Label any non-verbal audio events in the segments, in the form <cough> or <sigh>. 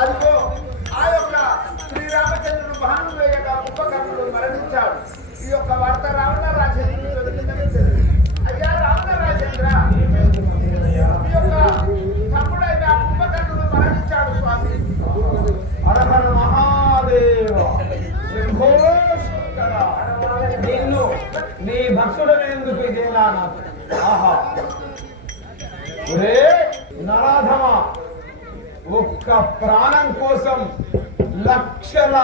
అదిగో ఆ యొక్క శ్రీరామచంద్రుడు భానుడు యొక్క ఉపకర్ణుడు మరణించాడు. ఈ యొక్క వార్త రావణ రాజేంద్రుడు. అయ్యా రావణ రాజేంద్ర ఈ యొక్క తమ్ముడైన కుంభకర్ణుడు మరణించాడు స్వామి. హరహర మహాదేవ నిన్ను నీ భక్తుడని ఎందుకు ఇదేలా నాకు ఆహా. ఒరే నరాధమా? ఒక్క ప్రాణం కోసం లక్షల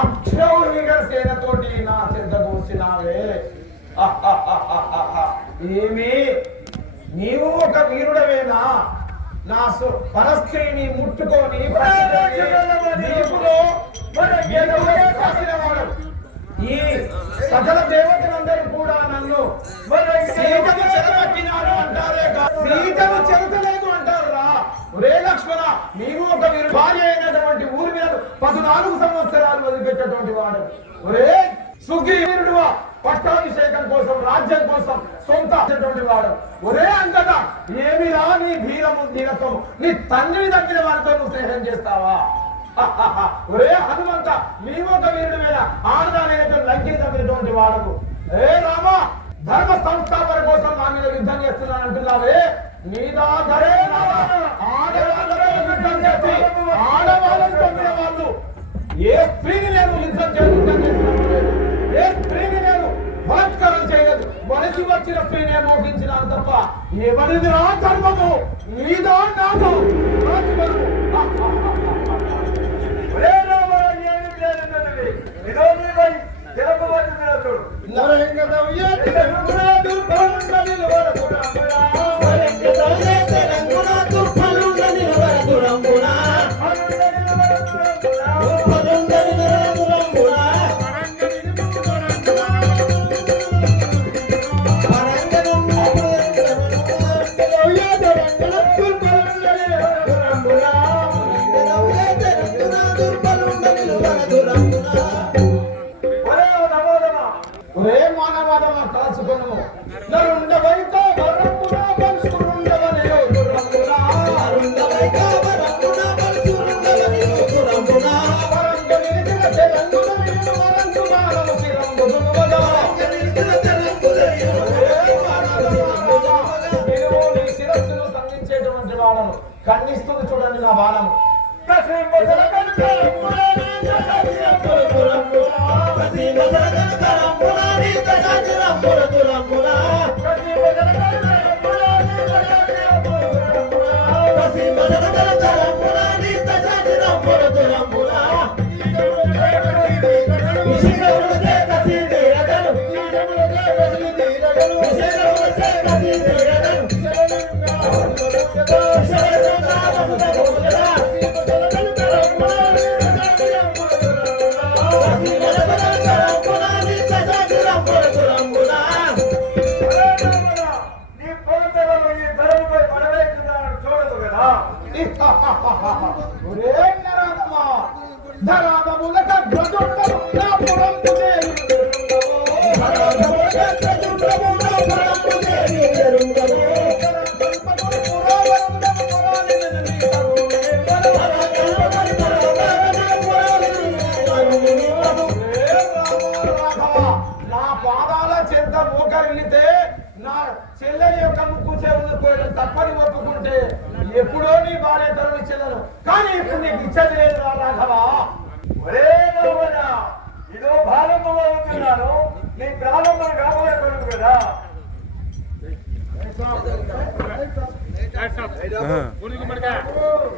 అక్షౌహిక సేనతోటి నా చెంత కూర్చున్నావే ఏమి నీవు ఒక వీరుడవేనా నా పరస్త్రీని ముట్టుకొని. ఈ సకల దేవతలందరూ కూడా నన్ను సీతను చెరపట్టినాడు అంటారే కాదు. సీతను చెరచలేదు అంటారు రా ఒరే లక్ష్మణ నీవు ఒక వీరు భార్య అయినటువంటి ఊరి మీద పద్నాలుగు సంవత్సరాలు వదిలిపెట్టినటువంటి వాడు. ఒరే సుగ్రీవుడువా పట్టాభిషేకం కోసం రాజ్యం కోసం సొంత వాడు. ఒరే అంతట ఏమి రా నీ ధీరము ధీరత్వము నీ తండ్రి తగ్గిన వారితో నువ్వు స్నేహం చేస్తావా? <laughs> ఒరే హనుమంత నీవు ఒక వీరుడు మీద ఆడదానైనటువంటి లంకిని తగ్గినటువంటి వాడు ఏ రామా ధర్మ సంస్థాపన కోసం చేస్తున్నాను అంటున్నావే? నీదా ధరే నాదా? ఆడవాళ్ళతో యుద్ధం చేసి ఆడవాళ్ళని చంపిన వాళ్ళు. ఏ స్త్రీని నేను యుద్ధం చేసి ఏ స్త్రీని నేను బలాత్కారం చేయలేదు. వలసి వచ్చిన స్త్రీనే మోగించినాను తప్ప ఎవరిది నా ధర్మము? నీదా నాదో. ఇదో నీవై జలపవలసిన చూడు. ఒరే మానవాదమా కాచుకొనుము నరుండవైతో వరపున పంచుకుండవనెయో దుర్రమునా. వరంగ నిలిచిన తెలంగున నిన్ను వరంగుమానము శిరంగు దుర్వదా. ఒరే మానవాదమా, నిలువు నీ శిరస్సును ఖండించేటువంటి వాళ్ళను ఖండిస్తుంది చూడండి నా బాణము. పురావరమునకు పురాణిని నీవరు. ఒరే రామ రాఘవ, నా పాదాల చేత మోకరిల్లితే నా చెల్లెలి యొక్క ముక్కు చెవులు పోయడం తప్పని ఒప్పుకుంటే ఎప్పుడో నీ భార్య తరలి చెల్లెను కానీ ఇప్పుడు నీకు ఇచ్చేది లేదు రా రాఘవ ఒరే ఇదో భారతము అవుతున్నాను నీ ప్రారంభం కాబోయే కొడుకు కదా